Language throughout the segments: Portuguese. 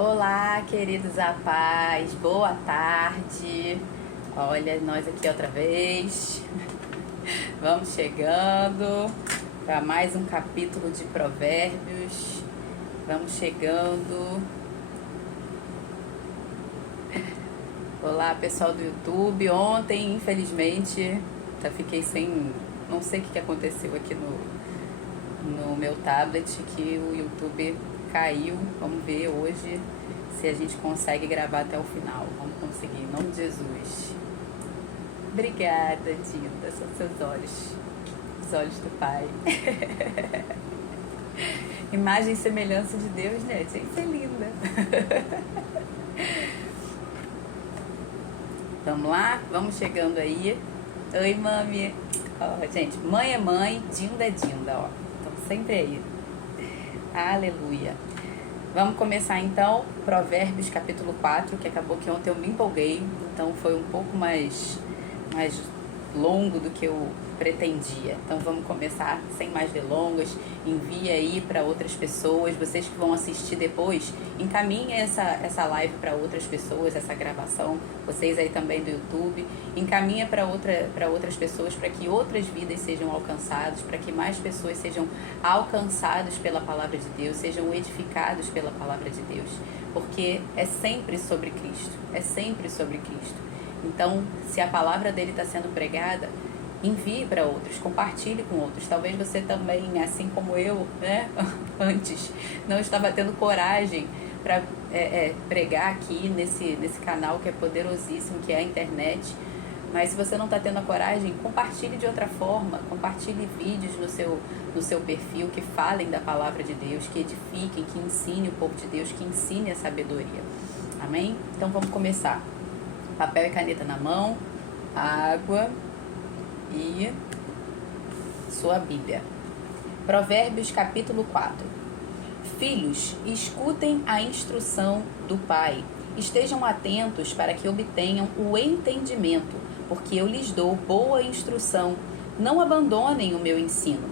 Olá, queridos, a paz, boa tarde. Olha, nós aqui outra vez. Vamos chegando para mais um capítulo de Provérbios. Vamos chegando. Olá, pessoal do YouTube. Ontem, infelizmente, fiquei sem... Não sei o que aconteceu aqui no meu tablet, que o YouTube caiu. Vamos ver hoje se a gente consegue gravar até o final. Vamos conseguir, em nome de Jesus. Obrigada, Dinda. São seus olhos, os olhos do Pai. Imagem e semelhança de Deus, né? Gente, é linda. Vamos lá? Vamos chegando aí. Oi, mami. Ó, gente, mãe é mãe, Dinda é Dinda, ó. Estão sempre aí. Aleluia. Vamos começar então, Provérbios capítulo 4, que acabou que ontem eu me empolguei, então foi um pouco mais longo do que eu pretendia. Então vamos começar sem mais delongas. Envia aí para outras pessoas, vocês que vão assistir depois, encaminhem essa live para outras pessoas, essa gravação, vocês aí também do YouTube, encaminha para outras pessoas, para que outras vidas sejam alcançadas, para que mais pessoas sejam alcançadas pela palavra de Deus, sejam edificados pela palavra de Deus, porque é sempre sobre Cristo, é sempre sobre Cristo. Então, se a palavra dele está sendo pregada, envie para outros, compartilhe com outros. Talvez você também, assim como eu, né, antes, não estava tendo coragem para pregar aqui nesse canal que é poderosíssimo, que é a internet. Mas se você não está tendo a coragem, compartilhe de outra forma, compartilhe vídeos no seu perfil que falem da palavra de Deus, que edifiquem, que ensinem o povo de Deus, que ensinem a sabedoria. Amém? Então vamos começar. Papel e caneta na mão, água e sua Bíblia. Provérbios capítulo 4. Filhos, escutem a instrução do Pai. Estejam atentos para que obtenham o entendimento, porque eu lhes dou boa instrução. Não abandonem o meu ensino.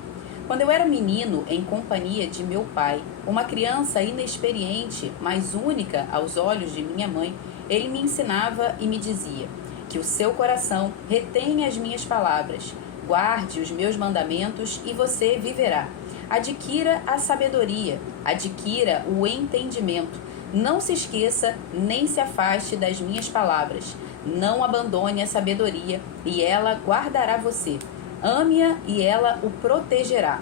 Quando eu era menino, em companhia de meu pai, uma criança inexperiente, mas única aos olhos de minha mãe, ele me ensinava e me dizia: que o seu coração retenha as minhas palavras, guarde os meus mandamentos e você viverá. Adquira a sabedoria, adquira o entendimento. Não se esqueça nem se afaste das minhas palavras. Não abandone a sabedoria e ela guardará você. Ame-a e ela o protegerá.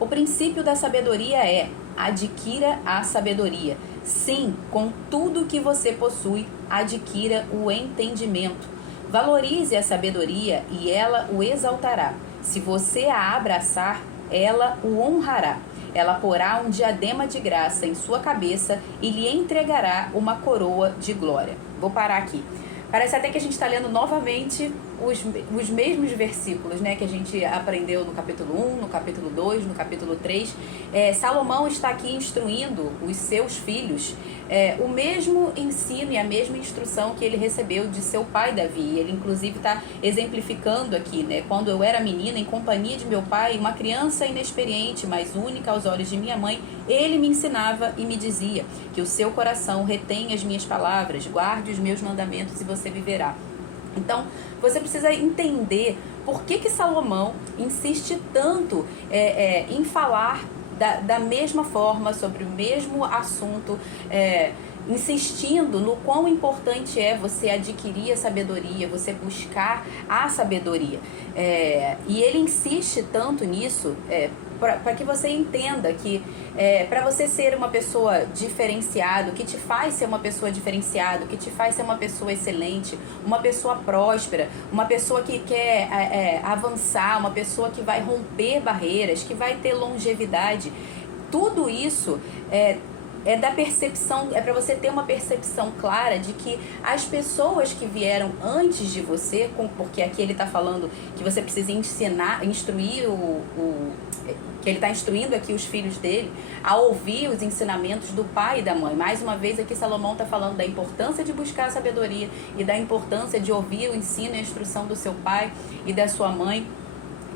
O princípio da sabedoria é: adquira a sabedoria. Sim, com tudo que você possui, adquira o entendimento. Valorize a sabedoria e ela o exaltará. Se você a abraçar, ela o honrará. Ela porá um diadema de graça em sua cabeça e lhe entregará uma coroa de glória. Vou parar aqui. Parece até que a gente está lendo novamente os mesmos versículos, né, que a gente aprendeu no capítulo 1, no capítulo 2, no capítulo 3. Salomão está aqui instruindo os seus filhos o mesmo ensino e a mesma instrução que ele recebeu de seu pai Davi. Ele inclusive está exemplificando aqui, né? Quando eu era menina, em companhia de meu pai, uma criança inexperiente, mas única aos olhos de minha mãe, ele me ensinava e me dizia: que o seu coração retém as minhas palavras, guarde os meus mandamentos e você viverá. Então, você precisa entender por que Salomão insiste tanto em falar da mesma forma, sobre o mesmo assunto, insistindo no quão importante é você adquirir a sabedoria, você buscar a sabedoria. E ele insiste tanto nisso para que você entenda que para você ser uma pessoa diferenciada, o que te faz ser uma pessoa diferenciada, o que te faz ser uma pessoa excelente, uma pessoa próspera, uma pessoa que quer avançar, uma pessoa que vai romper barreiras, que vai ter longevidade, tudo isso da percepção, para você ter uma percepção clara de que as pessoas que vieram antes de você, porque aqui ele está falando que você precisa instruir que ele está instruindo aqui os filhos dele a ouvir os ensinamentos do pai e da mãe. Mais uma vez aqui Salomão está falando da importância de buscar a sabedoria e da importância de ouvir o ensino e a instrução do seu pai e da sua mãe.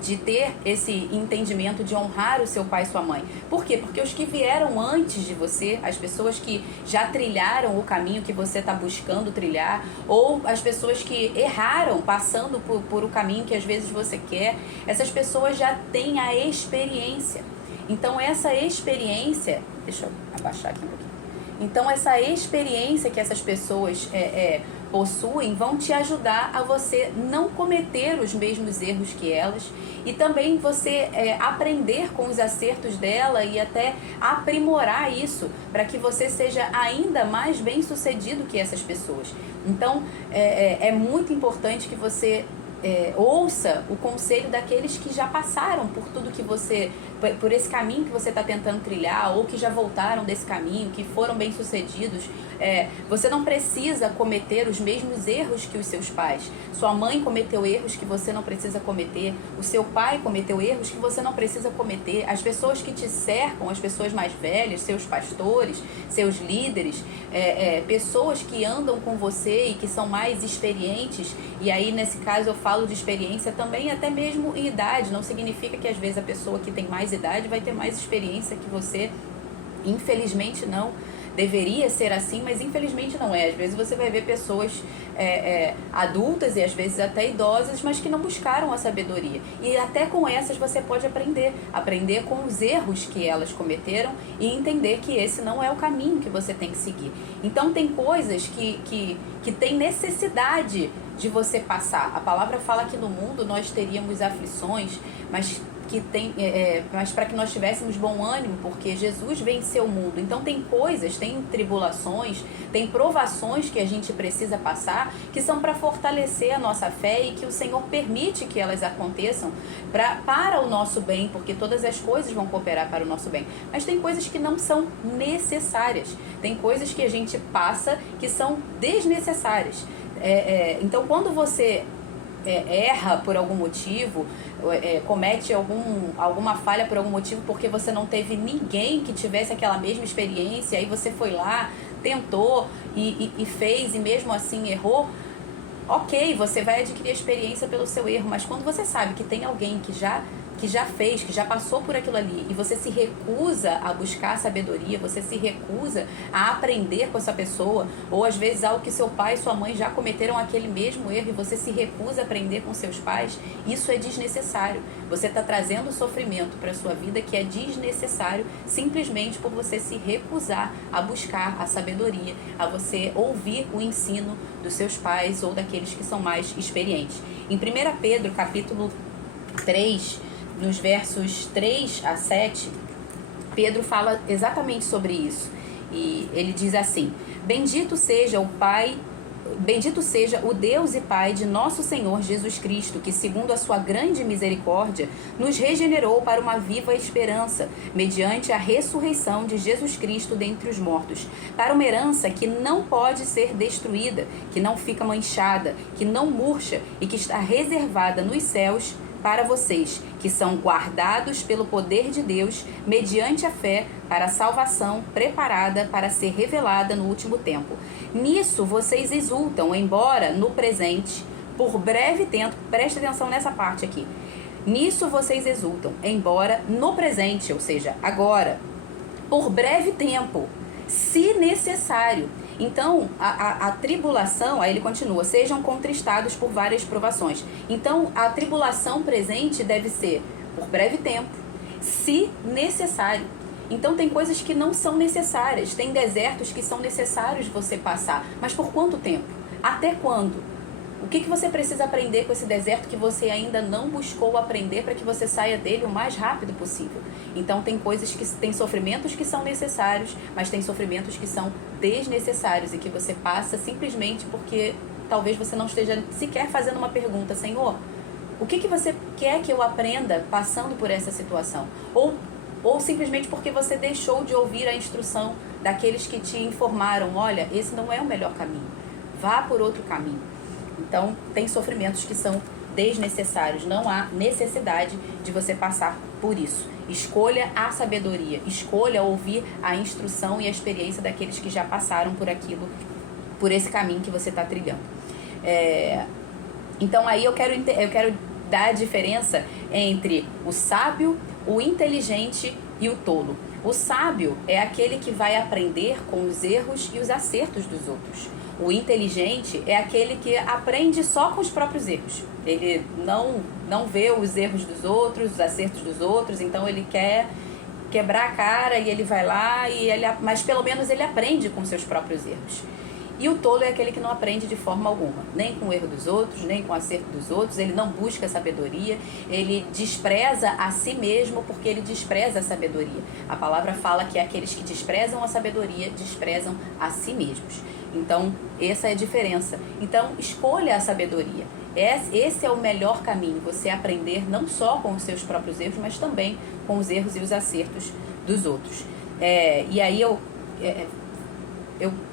de ter esse entendimento de honrar o seu pai e sua mãe. Por quê? Porque os que vieram antes de você, as pessoas que já trilharam o caminho que você está buscando trilhar, ou as pessoas que erraram passando por o caminho que às vezes você quer, essas pessoas já têm a experiência. Então essa experiência, deixa eu abaixar aqui um pouquinho. Então essa experiência que essas pessoas possuem vão te ajudar a você não cometer os mesmos erros que elas, e também você aprender com os acertos dela e até aprimorar isso para que você seja ainda mais bem sucedido que essas pessoas. Então é muito importante que você ouça o conselho daqueles que já passaram por tudo que você, por esse caminho que você está tentando trilhar, ou que já voltaram desse caminho, que foram bem sucedidos. Você não precisa cometer os mesmos erros que os seus pais. Sua mãe cometeu erros que você não precisa cometer, o seu pai cometeu erros que você não precisa cometer, as pessoas que te cercam, as pessoas mais velhas, seus pastores, seus líderes, pessoas que andam com você e que são mais experientes, e aí nesse caso eu falo de experiência também até mesmo em idade. Não significa que às vezes a pessoa que tem mais idade vai ter mais experiência que você, infelizmente não. Deveria ser assim, mas infelizmente não é. Às vezes você vai ver pessoas adultas e às vezes até idosas, mas que não buscaram a sabedoria. E até com essas você pode aprender com os erros que elas cometeram e entender que esse não é o caminho que você tem que seguir. Então tem coisas que tem necessidade de você passar. A palavra fala que no mundo nós teríamos aflições, mas para que nós tivéssemos bom ânimo, porque Jesus venceu o mundo. Então tem coisas, tem tribulações, tem provações que a gente precisa passar, que são para fortalecer a nossa fé e que o Senhor permite que elas aconteçam para o nosso bem, porque todas as coisas vão cooperar para o nosso bem. Mas tem coisas que não são necessárias, tem coisas que a gente passa que são desnecessárias. Então quando você erra por algum motivo, comete alguma falha por algum motivo, porque você não teve ninguém que tivesse aquela mesma experiência, aí você foi lá, tentou e fez, e mesmo assim errou, ok, você vai adquirir experiência pelo seu erro, mas quando você sabe que tem alguém que já fez, que já passou por aquilo ali, e você se recusa a buscar sabedoria, você se recusa a aprender com essa pessoa, ou às vezes algo que seu pai e sua mãe já cometeram aquele mesmo erro e você se recusa a aprender com seus pais, isso é desnecessário. Você está trazendo sofrimento para a sua vida que é desnecessário, simplesmente por você se recusar a buscar a sabedoria, a você ouvir o ensino dos seus pais ou daqueles que são mais experientes. Em 1 Pedro, capítulo 3, nos versos 3 a 7, Pedro fala exatamente sobre isso. E ele diz assim: Bendito seja o Deus e Pai de nosso Senhor Jesus Cristo, que segundo a sua grande misericórdia, nos regenerou para uma viva esperança, mediante a ressurreição de Jesus Cristo dentre os mortos, para uma herança que não pode ser destruída, que não fica manchada, que não murcha e que está reservada nos céus para vocês, que são guardados pelo poder de Deus, mediante a fé, para a salvação preparada para ser revelada no último tempo. Nisso vocês exultam, embora no presente, por breve tempo, preste atenção nessa parte aqui. Nisso vocês exultam, embora no presente, ou seja, agora, por breve tempo, se necessário. Então, a tribulação, aí ele continua, sejam contristados por várias provações. Então, a tribulação presente deve ser por breve tempo, se necessário. Então, tem coisas que não são necessárias, tem desertos que são necessários você passar. Mas por quanto tempo? Até quando? O que você precisa aprender com esse deserto que você ainda não buscou aprender para que você saia dele o mais rápido possível? Então tem coisas tem sofrimentos que são necessários, mas tem sofrimentos que são desnecessários e que você passa simplesmente porque talvez você não esteja sequer fazendo uma pergunta: Senhor, o que você quer que eu aprenda passando por essa situação? Ou simplesmente porque você deixou de ouvir a instrução daqueles que te informaram: olha, esse não é o melhor caminho, vá por outro caminho. Então, tem sofrimentos que são desnecessários. Não há necessidade de você passar por isso. Escolha a sabedoria. Escolha ouvir a instrução e a experiência daqueles que já passaram por aquilo, por esse caminho que você está trilhando. Então, aí eu quero da diferença entre o sábio, o inteligente e o tolo. O sábio é aquele que vai aprender com os erros e os acertos dos outros. O inteligente é aquele que aprende só com os próprios erros. Ele não vê os erros dos outros, os acertos dos outros, então ele quer quebrar a cara e ele vai lá, mas pelo menos ele aprende com seus próprios erros. E o tolo é aquele que não aprende de forma alguma, nem com o erro dos outros, nem com o acerto dos outros, ele não busca sabedoria, ele despreza a si mesmo porque ele despreza a sabedoria. A palavra fala que aqueles que desprezam a sabedoria, desprezam a si mesmos. Então, essa é a diferença. Então, escolha a sabedoria. Esse é o melhor caminho, você aprender não só com os seus próprios erros, mas também com os erros e os acertos dos outros. E aí eu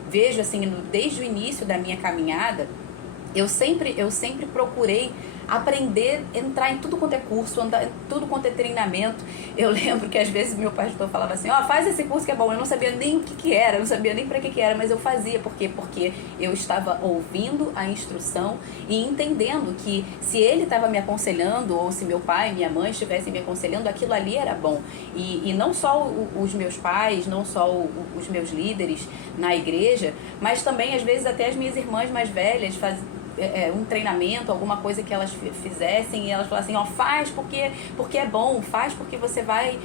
vejo assim, desde o início da minha caminhada, eu sempre procurei aprender, entrar em tudo quanto é curso, andar em tudo quanto é treinamento. Eu lembro que às vezes meu pastor falava assim, faz esse curso que é bom. Eu não sabia nem o que era, eu não sabia nem para que era, mas eu fazia. Por quê? Porque eu estava ouvindo a instrução e entendendo que se ele estava me aconselhando, ou se meu pai e minha mãe estivessem me aconselhando, aquilo ali era bom. E não só os meus pais, não só os meus líderes na igreja, mas também às vezes até as minhas irmãs mais velhas um treinamento, alguma coisa que elas fizessem e elas falassem, faz porque é bom, faz porque você vai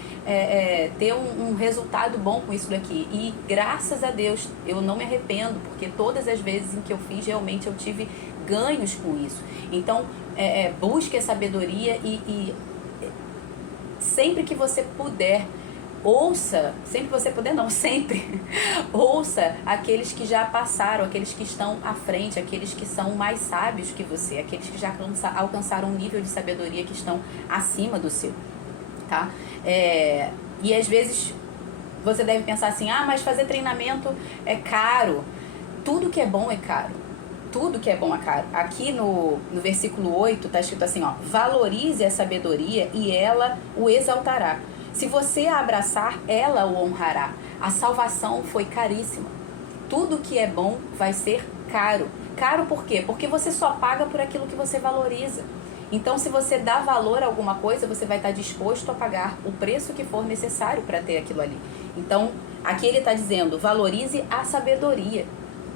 ter um resultado bom com isso daqui. E graças a Deus eu não me arrependo, porque todas as vezes em que eu fiz, realmente eu tive ganhos com isso. Então busque a sabedoria e sempre que você puder, ouça, sempre ouça aqueles que já passaram, aqueles que estão à frente, aqueles que são mais sábios que você, aqueles que já alcançaram um nível de sabedoria que estão acima do seu, tá? E às vezes você deve pensar assim, mas fazer treinamento é caro. Tudo que é bom é caro. Tudo que é bom é caro. Aqui no versículo 8 está escrito assim, valorize a sabedoria e ela o exaltará. Se você a abraçar, ela o honrará. A salvação foi caríssima. Tudo que é bom vai ser caro. Caro por quê? Porque você só paga por aquilo que você valoriza. Então, se você dá valor a alguma coisa, você vai estar disposto a pagar o preço que for necessário para ter aquilo ali. Então, aqui ele está dizendo, valorize a sabedoria.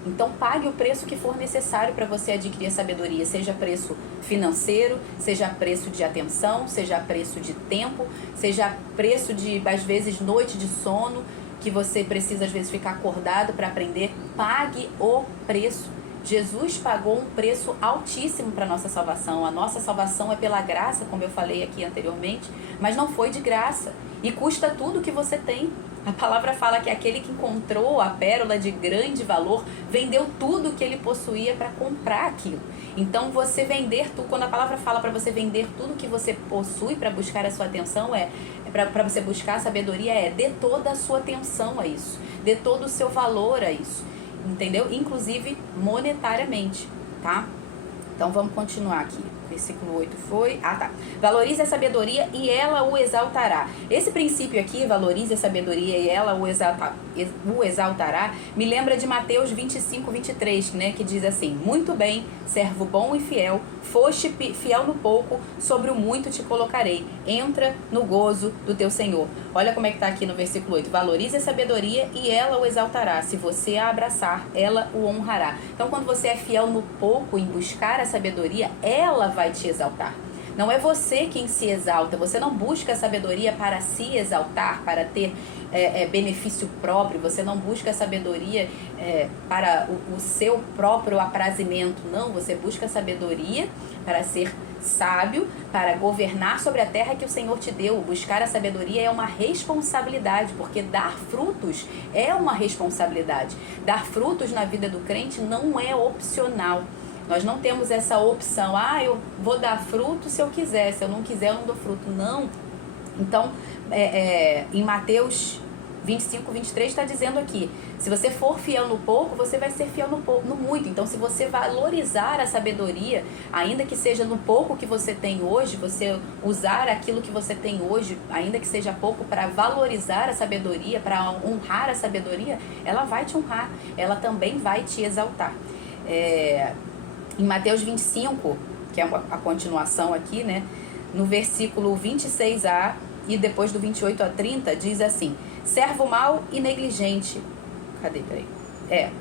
Então, pague o preço que for necessário para você adquirir a sabedoria, seja preço financeiro, seja preço de atenção, seja preço de tempo, seja preço de, às vezes, noite de sono, que você precisa, às vezes, ficar acordado para aprender. Pague o preço. Jesus pagou um preço altíssimo para a nossa salvação. A nossa salvação é pela graça, como eu falei aqui anteriormente, mas não foi de graça. E custa tudo que você tem. A palavra fala que aquele que encontrou a pérola de grande valor vendeu tudo que ele possuía para comprar aquilo. Então, você vender tudo, quando a palavra fala para você vender tudo que você possui para buscar a sua atenção, para você buscar a sabedoria, dê toda a sua atenção a isso, dê todo o seu valor a isso, entendeu? Inclusive monetariamente, tá? Então, vamos continuar aqui. Versículo 8 foi... Valorize a sabedoria e ela o exaltará. Esse princípio aqui, valorize a sabedoria e ela o exaltará, me lembra de Mateus 25, 23, né? Que diz assim, muito bem, servo bom e fiel, foste fiel no pouco, sobre o muito te colocarei. Entra no gozo do teu Senhor. Olha como é que está aqui no versículo 8. Valorize a sabedoria e ela o exaltará. Se você a abraçar, ela o honrará. Então, quando você é fiel no pouco, em buscar a sabedoria, ela vai te exaltar. Não é você quem se exalta. Você não busca a sabedoria para se exaltar, para ter benefício próprio. Você não busca a sabedoria para o seu próprio aprazimento. Não, você busca a sabedoria para ser sábio, para governar sobre a terra que o Senhor te deu. Buscar a sabedoria é uma responsabilidade, porque dar frutos é uma responsabilidade. Dar frutos na vida do crente não é opcional. Nós não temos essa opção, eu vou dar fruto se eu quiser, se eu não quiser eu não dou fruto. Não. Então, em Mateus 25, 23 está dizendo aqui, se você for fiel no pouco, você vai ser fiel no muito. Então, se você valorizar a sabedoria, ainda que seja no pouco que você tem hoje, você usar aquilo que você tem hoje, ainda que seja pouco, para valorizar a sabedoria, para honrar a sabedoria, ela vai te honrar, ela também vai te exaltar. Em Mateus 25, que é a continuação aqui, né? No versículo 26a e depois do 28 a 30, diz assim: servo mau e negligente. Cadê? Peraí.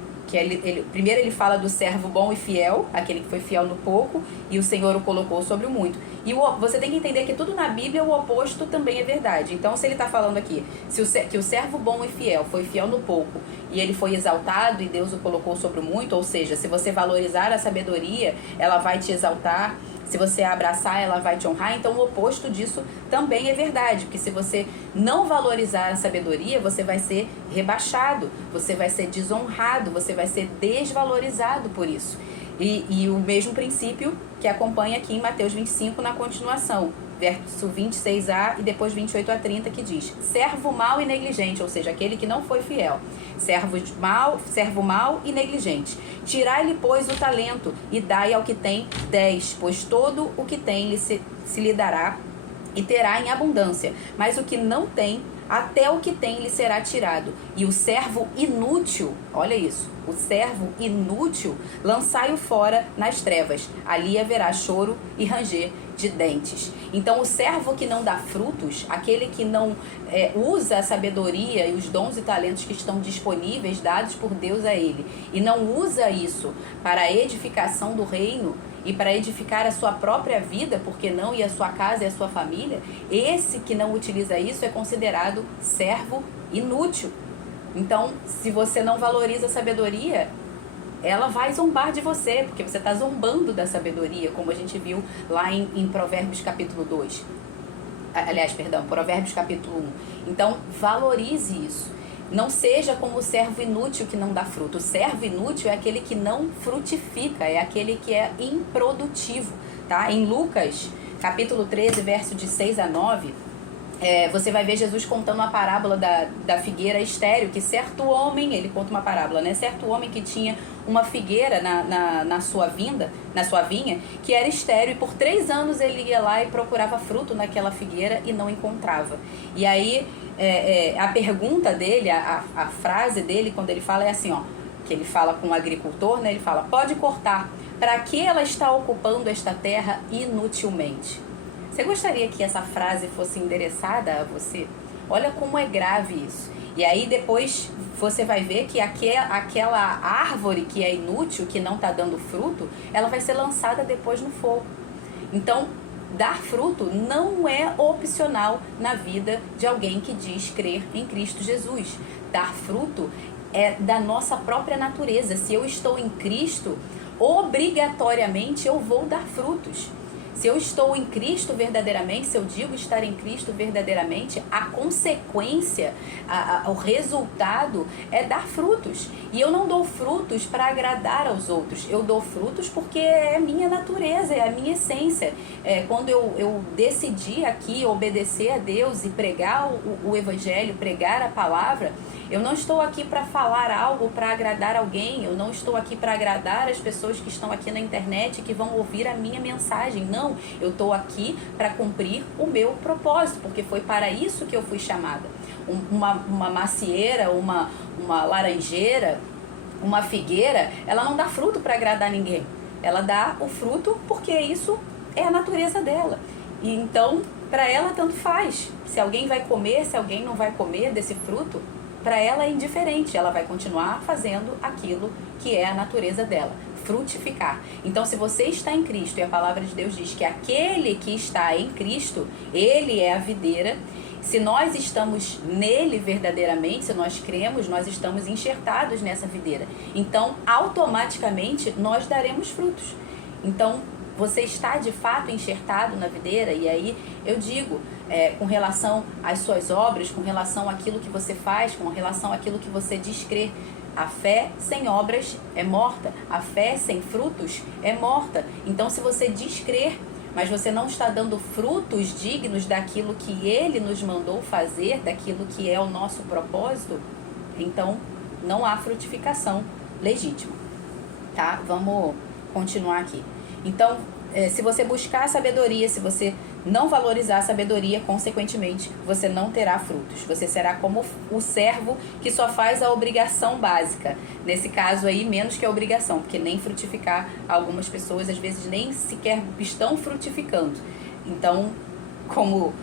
Primeiro ele fala do servo bom e fiel, aquele que foi fiel no pouco, e o Senhor o colocou sobre o muito. E você tem que entender que tudo na Bíblia, o oposto também é verdade. Então, se ele está falando aqui que o servo bom e fiel foi fiel no pouco, e ele foi exaltado e Deus o colocou sobre o muito, ou seja, se você valorizar a sabedoria, ela vai te exaltar. Se você abraçar, ela vai te honrar. Então, o oposto disso também é verdade. Porque se você não valorizar a sabedoria, você vai ser rebaixado, você vai ser desonrado, você vai ser desvalorizado por isso. E o mesmo princípio que acompanha aqui em Mateus 25 na continuação, verso 26a e depois 28 a 30, que diz: servo mau e negligente, ou seja, aquele que não foi fiel. Servo mau e negligente. Tirai-lhe, pois, o talento e dai ao que tem 10, pois todo o que tem se lhe dará e terá em abundância. Mas o que não tem, até o que tem lhe será tirado. E o servo inútil, olha isso, o servo inútil, lançai-o fora nas trevas. Ali haverá choro e ranger de dentes. Então, o servo que não dá frutos, aquele que não usa a sabedoria e os dons e talentos que estão disponíveis, dados por Deus a ele, e não usa isso para a edificação do reino e para edificar a sua própria vida, porque não, e a sua casa e a sua família, esse que não utiliza isso é considerado servo inútil. Então, se você não valoriza a sabedoria, ela vai zombar de você, porque você está zombando da sabedoria, como a gente viu lá em Provérbios capítulo 2. Aliás, perdão, Provérbios capítulo 1. Então, valorize isso. Não seja como o servo inútil que não dá fruto. O servo inútil é aquele que não frutifica, é aquele que é improdutivo, tá? Em Lucas capítulo 13, verso de 6 a 9... você vai ver Jesus contando a parábola da figueira estéril, que certo homem, ele conta uma parábola, né? Certo homem que tinha uma figueira na sua vinha, que era estéril, e por 3 anos ele ia lá e procurava fruto naquela figueira e não encontrava. E aí, a pergunta dele, a frase dele, quando ele fala, é assim, ó, que ele fala com o agricultor, né? Ele fala: pode cortar, para que ela está ocupando esta terra inutilmente? Você gostaria que essa frase fosse endereçada a você? Olha como é grave isso. E aí depois você vai ver que aquela árvore que é inútil, que não está dando fruto, ela vai ser lançada depois no fogo. Então, dar fruto não é opcional na vida de alguém que diz crer em Cristo Jesus. Dar fruto é da nossa própria natureza. Se eu estou em Cristo, obrigatoriamente eu vou dar frutos. Se eu estou em Cristo verdadeiramente, se eu digo estar em Cristo verdadeiramente, a consequência, o resultado é dar frutos. E eu não dou frutos para agradar aos outros. Eu dou frutos porque é minha natureza, é a minha essência. Quando eu decidi aqui obedecer a Deus e pregar o Evangelho, pregar a palavra, eu não estou aqui para falar algo para agradar alguém. Eu não estou aqui para agradar as pessoas que estão aqui na internet, que vão ouvir a minha mensagem. Não, eu estou aqui para cumprir o meu propósito, porque foi para isso que eu fui chamada. Uma macieira, uma laranjeira, uma figueira, ela não dá fruto para agradar ninguém. Ela dá o fruto porque isso é a natureza dela. E então, para ela, tanto faz. Se alguém vai comer, se alguém não vai comer desse fruto, para ela é indiferente. Ela vai continuar fazendo aquilo que é a natureza dela, frutificar. Então, se você está em Cristo, e a palavra de Deus diz que aquele que está em Cristo, ele é a videira. Se nós estamos nele verdadeiramente, se nós cremos, nós estamos enxertados nessa videira. Então, automaticamente, nós daremos frutos. Então, você está de fato enxertado na videira? E aí eu digo, com relação às suas obras, com relação àquilo que você faz, com relação àquilo que você diz crer, a fé sem obras é morta, a fé sem frutos é morta. Então, se você diz crer, mas você não está dando frutos dignos daquilo que Ele nos mandou fazer, daquilo que é o nosso propósito, então não há frutificação legítima, tá? Vamos continuar aqui. Então, se você buscar a sabedoria, se você não valorizar a sabedoria, consequentemente, você não terá frutos. Você será como o servo que só faz a obrigação básica. Nesse caso aí, menos que a obrigação, porque nem frutificar, algumas pessoas às vezes nem sequer estão frutificando. Então, como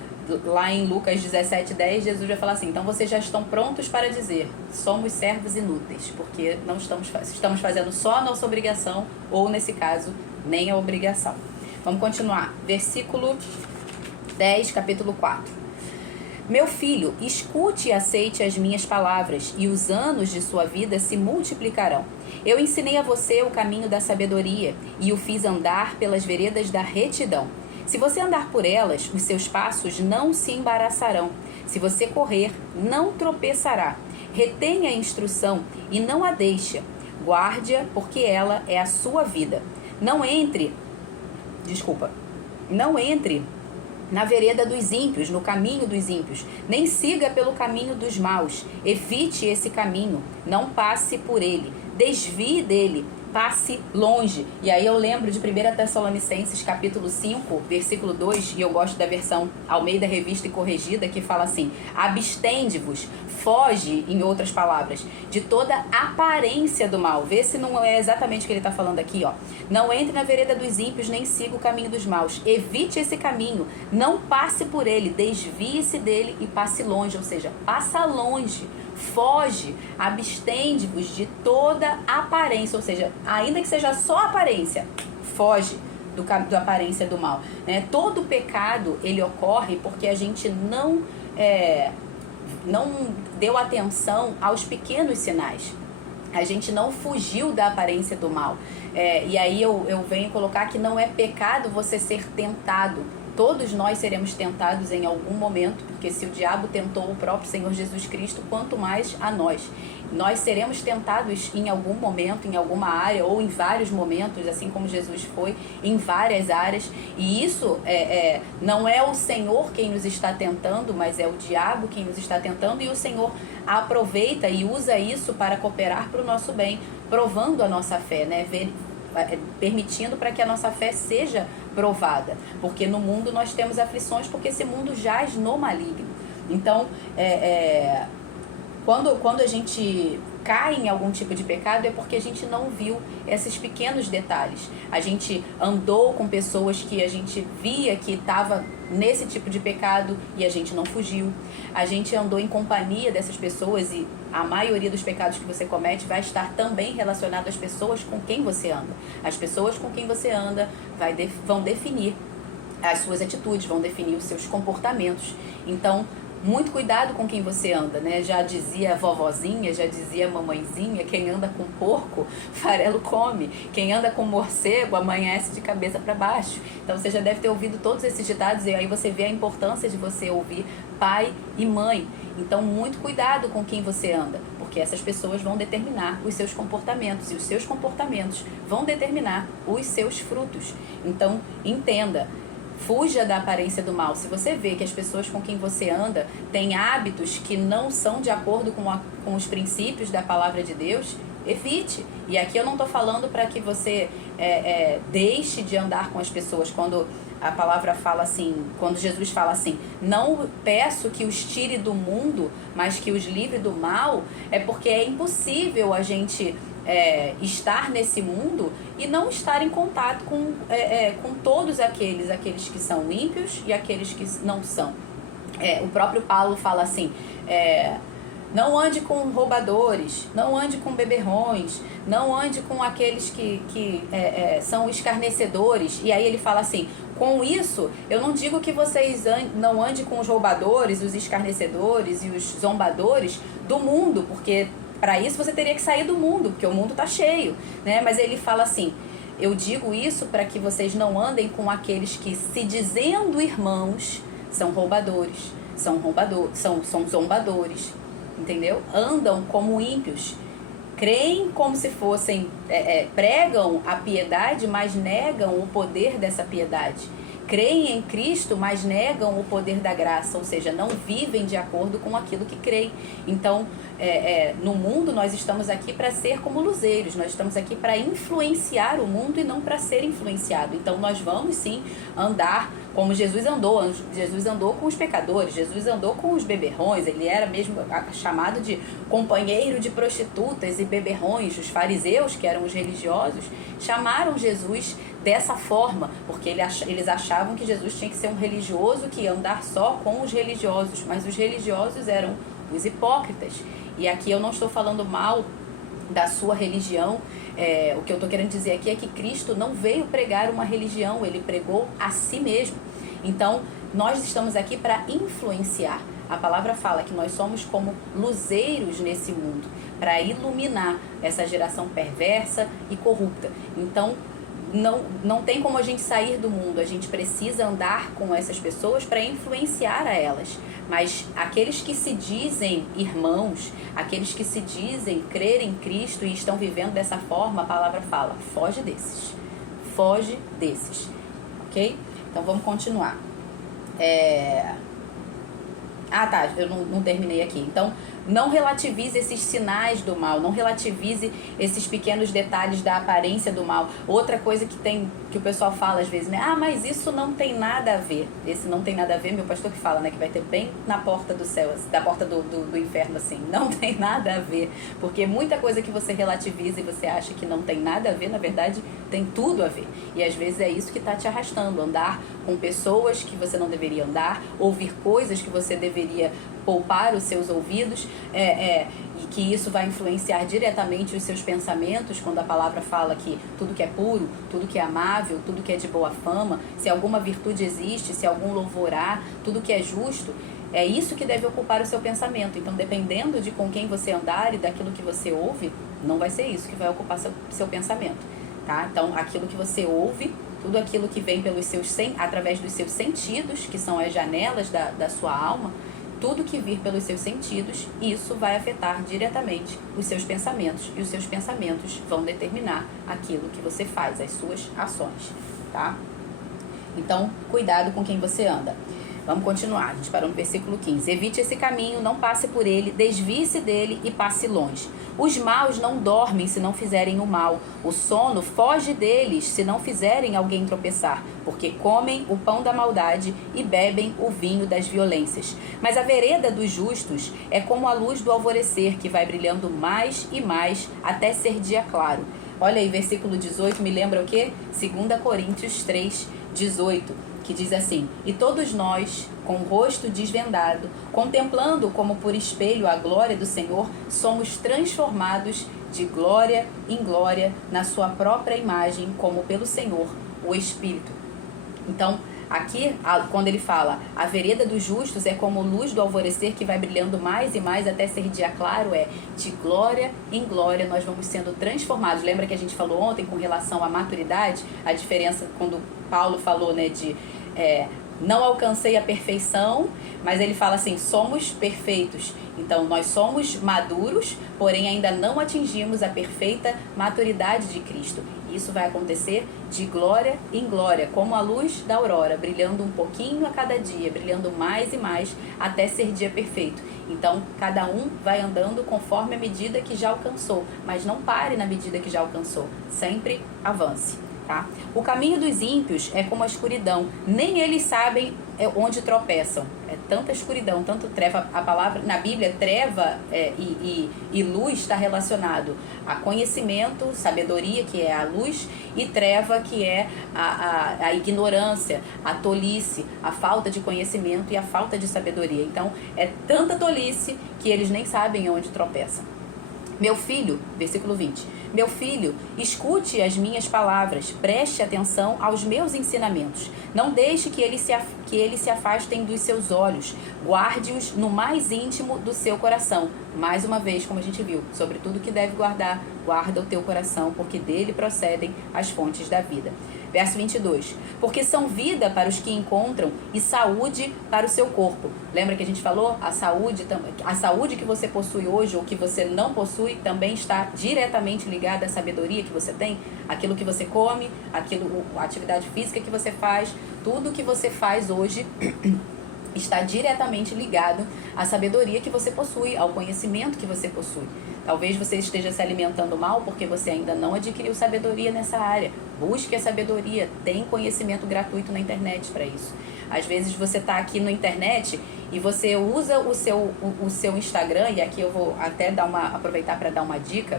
lá em Lucas 17:10, Jesus vai falar assim: então vocês já estão prontos para dizer, somos servos inúteis, porque não estamos fazendo só a nossa obrigação, ou nesse caso, nem a obrigação. Vamos continuar. Versículo 10, capítulo 4. Meu filho, escute e aceite as minhas palavras, e os anos de sua vida se multiplicarão. Eu ensinei a você o caminho da sabedoria, e o fiz andar pelas veredas da retidão. Se você andar por elas, os seus passos não se embaraçarão. Se você correr, não tropeçará. Retenha a instrução e não a deixe. Guarde-a, porque ela é a sua vida. Não entre na vereda dos ímpios, no caminho dos ímpios, nem siga pelo caminho dos maus. Evite esse caminho, não passe por ele, desvie dele, passe longe. E aí eu lembro de 1 Tessalonicenses capítulo 5, versículo 2, e eu gosto da versão Almeida Revista e Corrigida, que fala assim: abstende-vos, foge, em outras palavras, de toda aparência do mal. Vê se não é exatamente o que ele está falando aqui, ó. Não entre na vereda dos ímpios, nem siga o caminho dos maus. Evite esse caminho, não passe por ele, desvie-se dele e passe longe, ou seja, passa longe. Foge, abstende-vos de toda aparência, ou seja, ainda que seja só aparência, foge da aparência do mal, né? Todo pecado, ele ocorre porque a gente não deu atenção aos pequenos sinais. A gente não fugiu da aparência do mal. E aí eu venho colocar que não é pecado você ser tentado. Todos nós seremos tentados em algum momento, porque se o diabo tentou o próprio Senhor Jesus Cristo, quanto mais a nós. Nós seremos tentados em algum momento, em alguma área, ou em vários momentos, assim como Jesus foi, em várias áreas. E isso não é o Senhor quem nos está tentando, mas é o diabo quem nos está tentando, e o Senhor aproveita e usa isso para cooperar para o nosso bem, provando a nossa fé, né? Permitindo para que a nossa fé seja provada, porque no mundo nós temos aflições, porque esse mundo jaz no maligno. Então, quando a gente cai em algum tipo de pecado, é porque a gente não viu esses pequenos detalhes. A gente andou com pessoas que a gente via que estava nesse tipo de pecado e a gente não fugiu. A gente andou em companhia dessas pessoas, e a maioria dos pecados que você comete vai estar também relacionado às pessoas com quem você anda. As pessoas com quem você anda vão definir as suas atitudes, vão definir os seus comportamentos. Então, muito cuidado com quem você anda, né? Já dizia a vovozinha, já dizia a mamãezinha, quem anda com porco, farelo come. Quem anda com morcego, amanhece de cabeça para baixo. Então você já deve ter ouvido todos esses ditados, e aí você vê a importância de você ouvir pai e mãe. Então, muito cuidado com quem você anda, porque essas pessoas vão determinar os seus comportamentos, e os seus comportamentos vão determinar os seus frutos. Então, entenda. Fuja da aparência do mal. Se você vê que as pessoas com quem você anda têm hábitos que não são de acordo com os princípios da palavra de Deus, evite. E aqui eu não estou falando para que você deixe de andar com as pessoas. Quando a palavra fala assim, quando Jesus fala assim, não peço que os tire do mundo, mas que os livre do mal, é porque é impossível a gente estar nesse mundo e não estar em contato com todos aqueles que são ímpios e aqueles que não são. O próprio Paulo fala assim, não ande com roubadores, não ande com beberrões, não ande com aqueles que são escarnecedores. E aí ele fala assim, com isso, eu não digo que vocês não andem com os roubadores, os escarnecedores e os zombadores do mundo, porque para isso você teria que sair do mundo, porque o mundo está cheio, né? Mas ele fala assim, eu digo isso para que vocês não andem com aqueles que, se dizendo irmãos, são roubadores, são zombadores, entendeu? Andam como ímpios, creem como se fossem, pregam a piedade, mas negam o poder dessa piedade. creem em Cristo, mas negam o poder da graça, ou seja, não vivem de acordo com aquilo que creem. Então, no mundo nós estamos aqui para ser como luzeiros, nós estamos aqui para influenciar o mundo e não para ser influenciado. Então nós vamos sim andar como Jesus andou. Jesus andou com os pecadores, Jesus andou com os beberrões, ele era mesmo chamado de companheiro de prostitutas e beberrões. Os fariseus, que eram os religiosos, chamaram Jesus dessa forma, porque eles achavam que Jesus tinha que ser um religioso que ia andar só com os religiosos, mas os religiosos eram os hipócritas. E aqui eu não estou falando mal da sua religião, o que eu estou querendo dizer aqui é que Cristo não veio pregar uma religião, ele pregou a si mesmo. Então, nós estamos aqui para influenciar. A palavra fala que nós somos como luzeiros nesse mundo, para iluminar essa geração perversa e corrupta. Então, não tem como a gente sair do mundo, a gente precisa andar com essas pessoas para influenciar a elas. Mas aqueles que se dizem irmãos, aqueles que se dizem crer em Cristo e estão vivendo dessa forma, a palavra fala, foge desses, ok? Então vamos continuar. Eu não terminei aqui. Então, não relativize esses sinais do mal, não relativize esses pequenos detalhes da aparência do mal. Outra coisa que o pessoal fala às vezes, né? Mas isso não tem nada a ver. Esse não tem nada a ver, meu pastor que fala, né? Que vai ter bem na porta do céu, da porta do inferno, assim. Não tem nada a ver. Porque muita coisa que você relativiza e você acha que não tem nada a ver, na verdade, tem tudo a ver. E às vezes é isso que está te arrastando. Andar com pessoas que você não deveria andar, ouvir coisas que você deveria poupar os seus ouvidos, e que isso vai influenciar diretamente os seus pensamentos, quando a palavra fala que tudo que é puro, tudo que é amável, tudo que é de boa fama, se alguma virtude existe, se algum louvor há, tudo que é justo, é isso que deve ocupar o seu pensamento. Então, dependendo de com quem você andar e daquilo que você ouve, não vai ser isso que vai ocupar seu pensamento, tá? Então, aquilo que você ouve, tudo aquilo que vem através dos seus sentidos, que são as janelas da sua alma, tudo que vir pelos seus sentidos, isso vai afetar diretamente os seus pensamentos. E os seus pensamentos vão determinar aquilo que você faz, as suas ações, tá? Então, cuidado com quem você anda. Vamos continuar, a gente parou no versículo 15. Evite esse caminho, não passe por ele, desvie-se dele e passe longe. Os maus não dormem se não fizerem o mal. O sono foge deles se não fizerem alguém tropeçar, porque comem o pão da maldade e bebem o vinho das violências. Mas a vereda dos justos é como a luz do alvorecer, que vai brilhando mais e mais até ser dia claro. Olha aí, versículo 18, me lembra o quê? 2 Coríntios 3, 18. Que diz assim: e todos nós, com o rosto desvendado, contemplando como por espelho a glória do Senhor, somos transformados de glória em glória na sua própria imagem, como pelo Senhor, o Espírito. Então, aqui, quando ele fala, a vereda dos justos é como luz do alvorecer que vai brilhando mais e mais até ser dia claro, de glória em glória nós vamos sendo transformados. Lembra que a gente falou ontem com relação à maturidade, a diferença quando Paulo falou, né, não alcancei a perfeição, mas ele fala assim, somos perfeitos. Então, nós somos maduros, porém ainda não atingimos a perfeita maturidade de Cristo. Isso vai acontecer de glória em glória, como a luz da aurora, brilhando um pouquinho a cada dia, brilhando mais e mais, até ser dia perfeito. Então, cada um vai andando conforme a medida que já alcançou, mas não pare na medida que já alcançou, sempre avance. Tá? O caminho dos ímpios é como a escuridão, nem eles sabem onde tropeçam. É tanta escuridão, tanto treva. A palavra na Bíblia, treva e luz está relacionado a conhecimento, sabedoria, que é a luz, e treva, que é a ignorância, a tolice, a falta de conhecimento e a falta de sabedoria. Então, é tanta tolice que eles nem sabem onde tropeçam. Meu filho, versículo 20, meu filho, escute as minhas palavras, preste atenção aos meus ensinamentos. Não deixe que eles se afastem dos seus olhos, guarde-os no mais íntimo do seu coração. Mais uma vez, como a gente viu, sobre tudo que deve guardar, guarda o teu coração, porque dele procedem as fontes da vida. Verso 22, porque são vida para os que encontram e saúde para o seu corpo. Lembra que a gente falou? A saúde que você possui hoje ou que você não possui também está diretamente ligada à sabedoria que você tem. Aquilo que você come, a atividade física que você faz, Tudo que você faz hoje está diretamente ligado à sabedoria que você possui, ao conhecimento que você possui. Talvez você esteja se alimentando mal porque você ainda não adquiriu sabedoria nessa área. Busque a sabedoria, tem conhecimento gratuito na internet para isso. Às vezes você está aqui na internet e você usa o seu Instagram, e aqui eu vou até aproveitar para dar uma dica.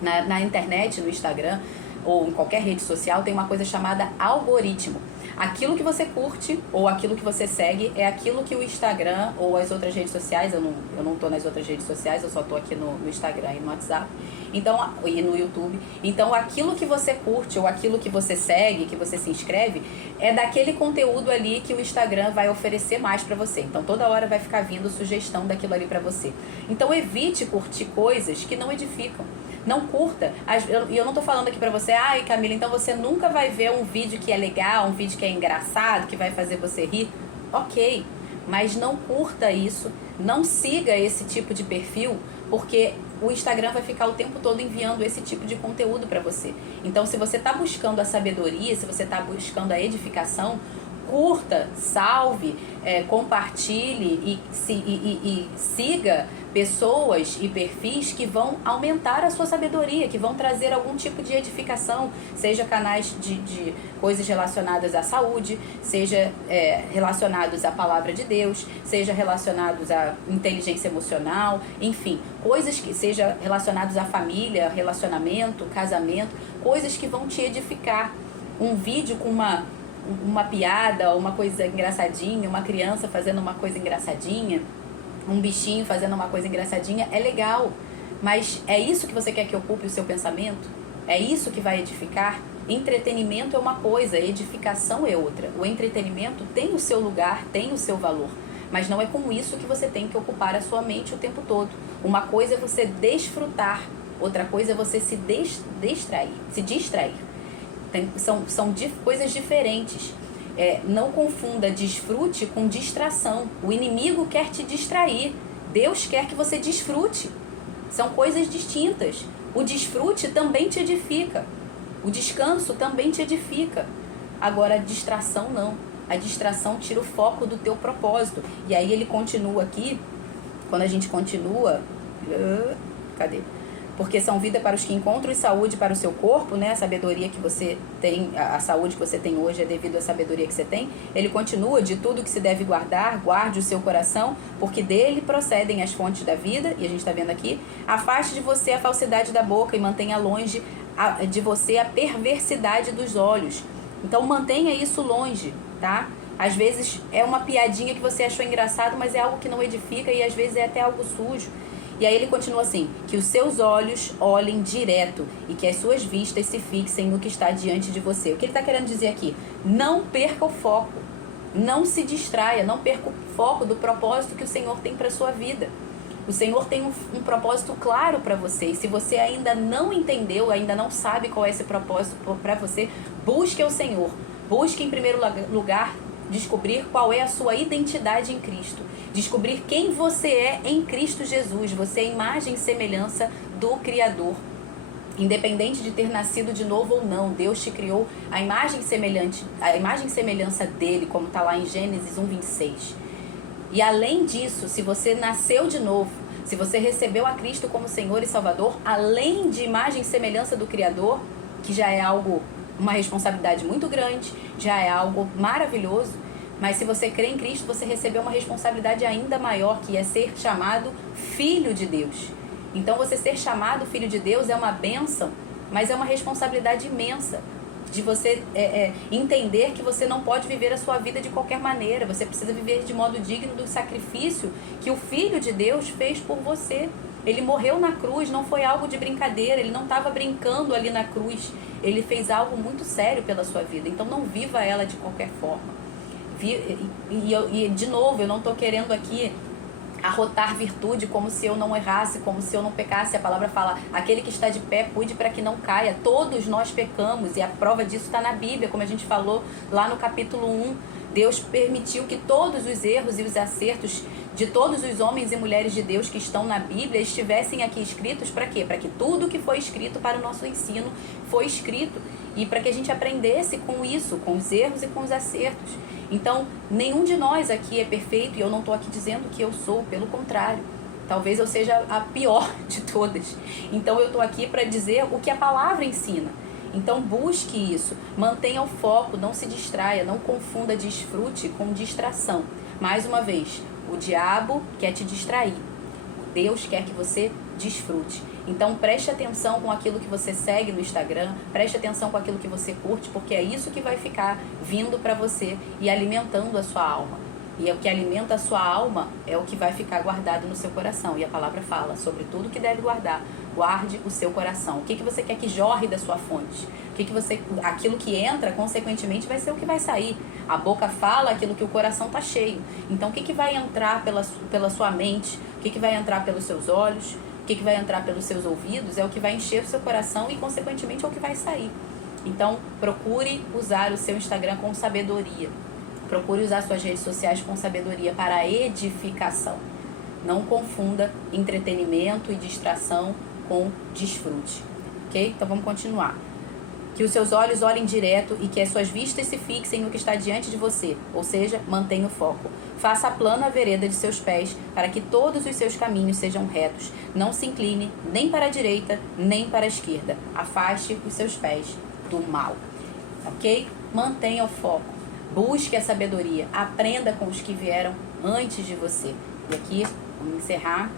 Na internet, no Instagram ou em qualquer rede social, tem uma coisa chamada algoritmo. Aquilo que você curte ou aquilo que você segue é aquilo que o Instagram ou as outras redes sociais, eu não tô nas outras redes sociais, eu só tô aqui no Instagram e no WhatsApp, então, e no YouTube. Então, aquilo que você curte ou aquilo que você segue, que você se inscreve, é daquele conteúdo ali que o Instagram vai oferecer mais pra você. Então, toda hora vai ficar vindo sugestão daquilo ali pra você. Então, evite curtir coisas que não edificam. Não curta. E eu não tô falando aqui pra você, ai Camila, então você nunca vai ver um vídeo que é legal, um vídeo que é engraçado, que vai fazer você rir. Ok, mas não curta isso, não siga esse tipo de perfil, porque o Instagram vai ficar o tempo todo enviando esse tipo de conteúdo pra você. Então, se você tá buscando a sabedoria, se você tá buscando a edificação, curta, salve, compartilhe e siga pessoas e perfis que vão aumentar a sua sabedoria, que vão trazer algum tipo de edificação, seja canais de coisas relacionadas à saúde, seja relacionados à palavra de Deus, seja relacionados à inteligência emocional, enfim, coisas que seja relacionados à família, relacionamento, casamento, coisas que vão te edificar. Um vídeo com uma piada, uma coisa engraçadinha, uma criança fazendo uma coisa engraçadinha, um bichinho fazendo uma coisa engraçadinha, é legal. Mas é isso que você quer que ocupe o seu pensamento? É isso que vai edificar? Entretenimento é uma coisa, edificação é outra. O entretenimento tem o seu lugar, tem o seu valor, mas não é com isso que você tem que ocupar a sua mente o tempo todo. Uma coisa é você desfrutar, outra coisa é você se distrair. São coisas diferentes. Não confunda desfrute com distração. O inimigo quer te distrair. Deus quer que você desfrute. São coisas distintas. O desfrute também te edifica. O descanso também te edifica. Agora, a distração não. A distração tira o foco do teu propósito. E aí ele continua aqui. Quando a gente continua... Cadê? Porque são vida para os que encontram e saúde para o seu corpo, né? A sabedoria que você tem, a saúde que você tem hoje é devido à sabedoria que você tem. Ele continua, de tudo que se deve guardar, guarde o seu coração, porque dele procedem as fontes da vida, e a gente está vendo aqui. Afaste de você a falsidade da boca e mantenha longe de você a perversidade dos olhos. Então mantenha isso longe, tá? Às vezes é uma piadinha que você achou engraçado, mas é algo que não edifica e às vezes é até algo sujo. E aí ele continua assim, que os seus olhos olhem direto e que as suas vistas se fixem no que está diante de você. O que ele está querendo dizer aqui? Não perca o foco, não se distraia, não perca o foco do propósito que o Senhor tem para a sua vida. O Senhor tem um propósito claro para você, e se você ainda não entendeu, ainda não sabe qual é esse propósito para você, busque o Senhor. Busque em primeiro lugar descobrir qual é a sua identidade em Cristo. Descobrir quem você é em Cristo Jesus. Você é a imagem e semelhança do Criador. Independente de ter nascido de novo ou não, Deus te criou a imagem e semelhança dele, como está lá em Gênesis 1:26. E além disso, se você nasceu de novo, se você recebeu a Cristo como Senhor e Salvador, além de imagem e semelhança do Criador, que já é algo, uma responsabilidade muito grande, já é algo maravilhoso, mas se você crê em Cristo, você recebeu uma responsabilidade ainda maior, que é ser chamado Filho de Deus. Então, você ser chamado Filho de Deus é uma bênção, mas é uma responsabilidade imensa de você entender que você não pode viver a sua vida de qualquer maneira. Você precisa viver de modo digno do sacrifício que o Filho de Deus fez por você. Ele morreu na cruz, não foi algo de brincadeira, ele não estava brincando ali na cruz. Ele fez algo muito sério pela sua vida, então não viva ela de qualquer forma. E de novo, eu não estou querendo aqui arrotar virtude como se eu não errasse, como se eu não pecasse. A palavra fala, aquele que está de pé, cuide para que não caia. Todos nós pecamos e a prova disso está na Bíblia, como a gente falou lá no capítulo 1. Deus permitiu que todos os erros e os acertos de todos os homens e mulheres de Deus que estão na Bíblia estivessem aqui escritos para quê? Para que tudo que foi escrito para o nosso ensino foi escrito e para que a gente aprendesse com isso, com os erros e com os acertos. Então, nenhum de nós aqui é perfeito e eu não estou aqui dizendo que eu sou, pelo contrário. Talvez eu seja a pior de todas. Então, eu estou aqui para dizer o que a palavra ensina. Então, busque isso, mantenha o foco, não se distraia, não confunda desfrute com distração. Mais uma vez, o diabo quer te distrair, Deus quer que você desfrute. Então, preste atenção com aquilo que você segue no Instagram, preste atenção com aquilo que você curte, porque é isso que vai ficar vindo para você e alimentando a sua alma. E é o que alimenta a sua alma é o que vai ficar guardado no seu coração. E a palavra fala sobre tudo que deve guardar. Guarde o seu coração. O que você quer que jorre da sua fonte? Aquilo que entra, consequentemente, vai ser o que vai sair. A boca fala aquilo que o coração está cheio. Então, o que vai entrar pela sua mente? O que vai entrar pelos seus olhos? O que vai entrar pelos seus ouvidos? É o que vai encher o seu coração e, consequentemente, é o que vai sair. Então, procure usar o seu Instagram com sabedoria. Procure usar suas redes sociais com sabedoria para a edificação. Não confunda entretenimento e distração com desfrute. Ok? Então vamos continuar. Que os seus olhos olhem direto e que as suas vistas se fixem no que está diante de você. Ou seja, mantenha o foco. Faça plana a vereda de seus pés para que todos os seus caminhos sejam retos. Não se incline nem para a direita nem para a esquerda. Afaste os seus pés do mal. Ok? Mantenha o foco. Busque a sabedoria, aprenda com os que vieram antes de você. E aqui, vamos encerrar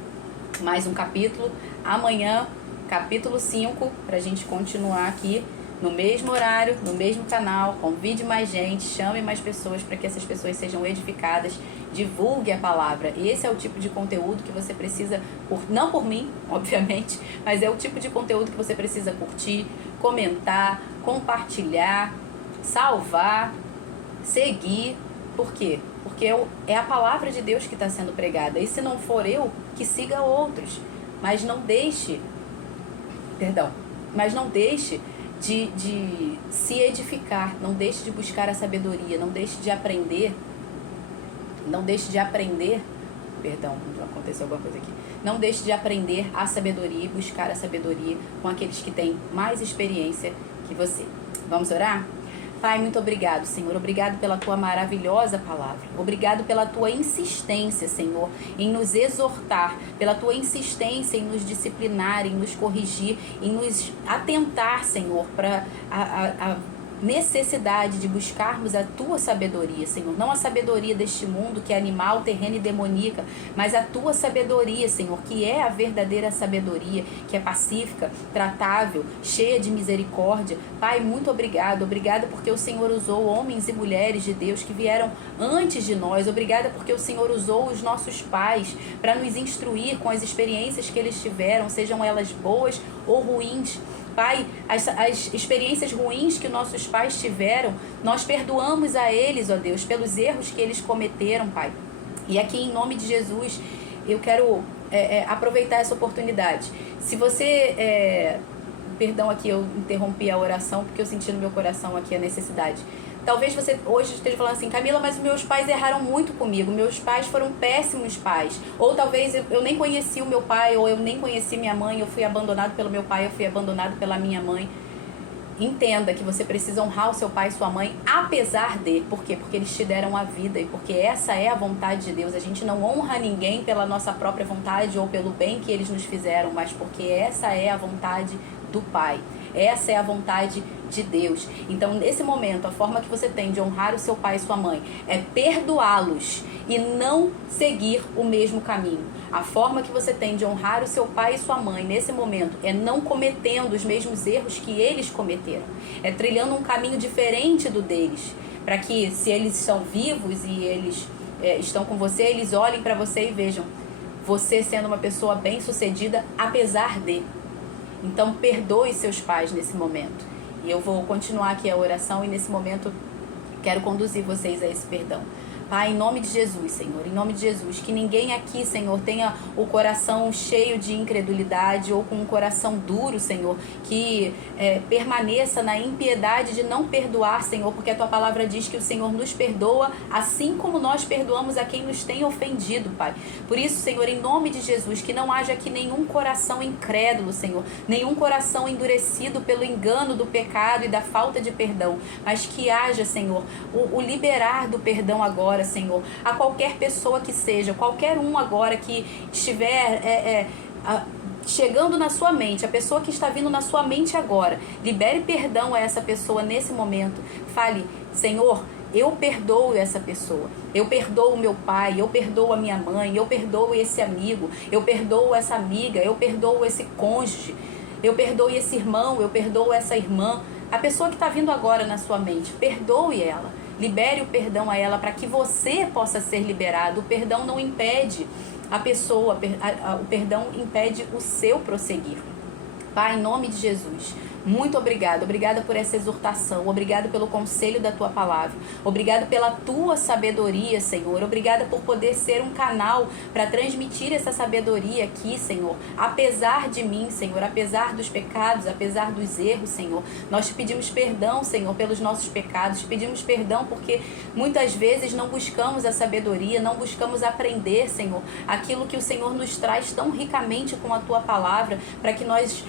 mais um capítulo. Amanhã, capítulo 5, para a gente continuar aqui no mesmo horário, no mesmo canal. Convide mais gente, chame mais pessoas para que essas pessoas sejam edificadas. Divulgue a palavra. Esse é o tipo de conteúdo que você precisa, não por mim, obviamente, mas é o tipo de conteúdo que você precisa curtir, comentar, compartilhar, salvar, seguir. Por quê? Porque é a palavra de Deus que está sendo pregada. E se não for eu, que siga outros. Mas não deixe de se edificar. Não deixe de buscar a sabedoria. Não deixe de aprender. Aconteceu alguma coisa aqui. Não deixe de aprender a sabedoria e buscar a sabedoria com aqueles que têm mais experiência que você. Vamos orar? Pai, muito obrigado, Senhor. Obrigado pela Tua maravilhosa palavra. Obrigado pela Tua insistência, Senhor, em nos exortar. Pela Tua insistência em nos disciplinar, em nos corrigir, em nos atentar, Senhor, para a necessidade de buscarmos a Tua sabedoria, Senhor. Não a sabedoria deste mundo, que é animal, terrena e demoníaca, mas a Tua sabedoria, Senhor, que é a verdadeira sabedoria, que é pacífica, tratável, cheia de misericórdia. Pai, muito obrigado. Obrigada porque o Senhor usou homens e mulheres de Deus que vieram antes de nós. Obrigada porque o Senhor usou os nossos pais para nos instruir com as experiências que eles tiveram, sejam elas boas ou ruins. Pai, as experiências ruins que nossos pais tiveram, nós perdoamos a eles, ó Deus, pelos erros que eles cometeram, Pai. E aqui, em nome de Jesus, eu quero aproveitar essa oportunidade. Se você... Perdão aqui, eu interrompi a oração, porque eu senti no meu coração aqui a necessidade. Talvez você hoje esteja falando assim: Camila, mas meus pais erraram muito comigo, meus pais foram péssimos pais. Ou talvez eu nem conheci o meu pai, ou eu nem conheci minha mãe, eu fui abandonado pelo meu pai, eu fui abandonado pela minha mãe. Entenda que você precisa honrar o seu pai e sua mãe, apesar de... Por quê? Porque eles te deram a vida e porque essa é a vontade de Deus. A gente não honra ninguém pela nossa própria vontade ou pelo bem que eles nos fizeram, mas porque essa é a vontade do Pai. Essa é a vontade de Deus. Então, nesse momento, a forma que você tem de honrar o seu pai e sua mãe é perdoá-los e não seguir o mesmo caminho. A forma que você tem de honrar o seu pai e sua mãe nesse momento é não cometendo os mesmos erros que eles cometeram. É trilhando um caminho diferente do deles, para que, se eles estão vivos e eles estão com você, eles olhem para você e vejam você sendo uma pessoa bem-sucedida, apesar de... Então, perdoe seus pais nesse momento. E eu vou continuar aqui a oração e nesse momento quero conduzir vocês a esse perdão. Pai, em nome de Jesus, Senhor, em nome de Jesus, que ninguém aqui, Senhor, tenha o coração cheio de incredulidade ou com um coração duro, Senhor, que permaneça na impiedade de não perdoar, Senhor, porque a Tua palavra diz que o Senhor nos perdoa assim como nós perdoamos a quem nos tem ofendido, Pai. Por isso, Senhor, em nome de Jesus, que não haja aqui nenhum coração incrédulo, Senhor, nenhum coração endurecido pelo engano do pecado e da falta de perdão, mas que haja, Senhor, o liberar do perdão agora, Senhor, a qualquer pessoa que seja, qualquer um agora que estiver chegando na sua mente, a pessoa que está vindo na sua mente agora, libere perdão a essa pessoa nesse momento. Fale, Senhor, eu perdoo essa pessoa, eu perdoo o meu pai, eu perdoo a minha mãe, eu perdoo esse amigo, eu perdoo essa amiga, eu perdoo esse cônjuge, eu perdoo esse irmão, eu perdoo essa irmã. A pessoa que está vindo agora na sua mente, perdoe ela. Libere o perdão a ela para que você possa ser liberado. O perdão não impede a pessoa, o perdão impede o seu prosseguir. Pai, em nome de Jesus, muito obrigada. Obrigada por essa exortação. Obrigada pelo conselho da Tua palavra. Obrigada pela Tua sabedoria, Senhor. Obrigada por poder ser um canal para transmitir essa sabedoria aqui, Senhor. Apesar de mim, Senhor, apesar dos pecados, apesar dos erros, Senhor, nós te pedimos perdão, Senhor, pelos nossos pecados. Te pedimos perdão porque muitas vezes não buscamos a sabedoria, não buscamos aprender, Senhor, aquilo que o Senhor nos traz tão ricamente com a Tua palavra, para que nós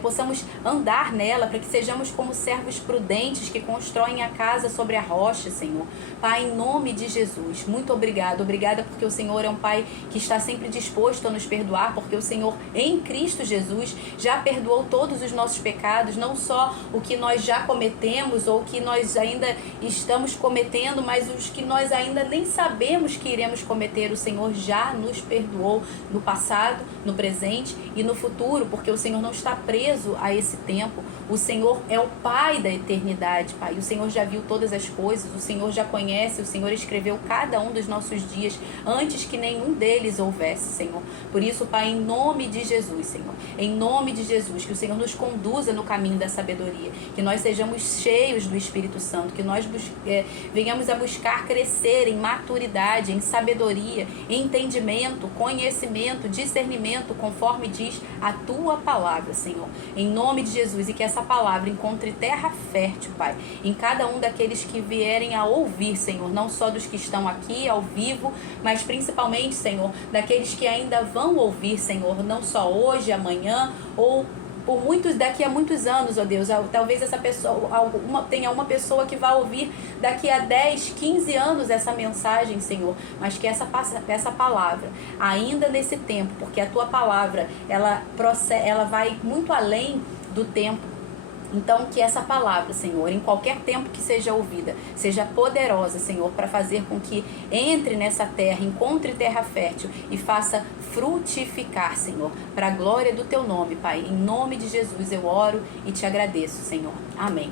possamos andar nela, para que sejamos como servos prudentes que constroem a casa sobre a rocha, Senhor. Pai, em nome de Jesus, muito obrigado. Obrigada porque o Senhor é um Pai que está sempre disposto a nos perdoar, porque o Senhor, em Cristo Jesus, já perdoou todos os nossos pecados, não só o que nós já cometemos ou o que nós ainda estamos cometendo, mas os que nós ainda nem sabemos que iremos cometer. O Senhor já nos perdoou no passado, no presente e no futuro, porque o Senhor não está preso a esse tempo. O Senhor é o Pai da eternidade, Pai. O Senhor já viu todas as coisas, o Senhor já conhece, o Senhor escreveu cada um dos nossos dias antes que nenhum deles houvesse, Senhor. Por isso, Pai, em nome de Jesus, Senhor, em nome de Jesus, que o Senhor nos conduza no caminho da sabedoria, que nós sejamos cheios do Espírito Santo, que nós venhamos a buscar crescer em maturidade, em sabedoria, em entendimento, conhecimento, discernimento, conforme diz a Tua palavra, Senhor. Em nome de Jesus, e que essa palavra encontre terra fértil, Pai, em cada um daqueles que vierem a ouvir, Senhor, não só dos que estão aqui ao vivo, mas principalmente, Senhor, daqueles que ainda vão ouvir, Senhor, não só hoje, amanhã, ou por daqui a muitos anos, ó Deus. Talvez essa pessoa, tenha uma pessoa que vai ouvir daqui a 10, 15 anos essa mensagem, Senhor, mas que essa palavra, ainda nesse tempo, porque a Tua palavra, ela vai muito além do tempo. Então, que essa palavra, Senhor, em qualquer tempo que seja ouvida, seja poderosa, Senhor, para fazer com que entre nessa terra, encontre terra fértil e faça frutificar, Senhor, para a glória do Teu nome, Pai. Em nome de Jesus eu oro e te agradeço, Senhor. Amém.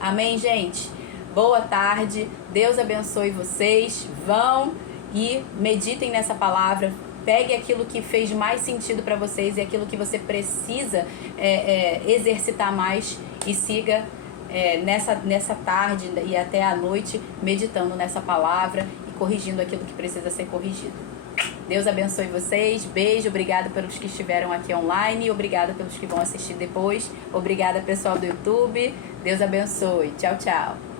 Amém, gente. Boa tarde. Deus abençoe vocês. Vão e meditem nessa palavra. Pegue aquilo que fez mais sentido para vocês e aquilo que você precisa exercitar mais e siga nessa tarde e até à noite meditando nessa palavra e corrigindo aquilo que precisa ser corrigido. Deus abençoe vocês. Beijo. Obrigada pelos que estiveram aqui online. Obrigada pelos que vão assistir depois. Obrigada, pessoal do YouTube. Deus abençoe. Tchau, tchau.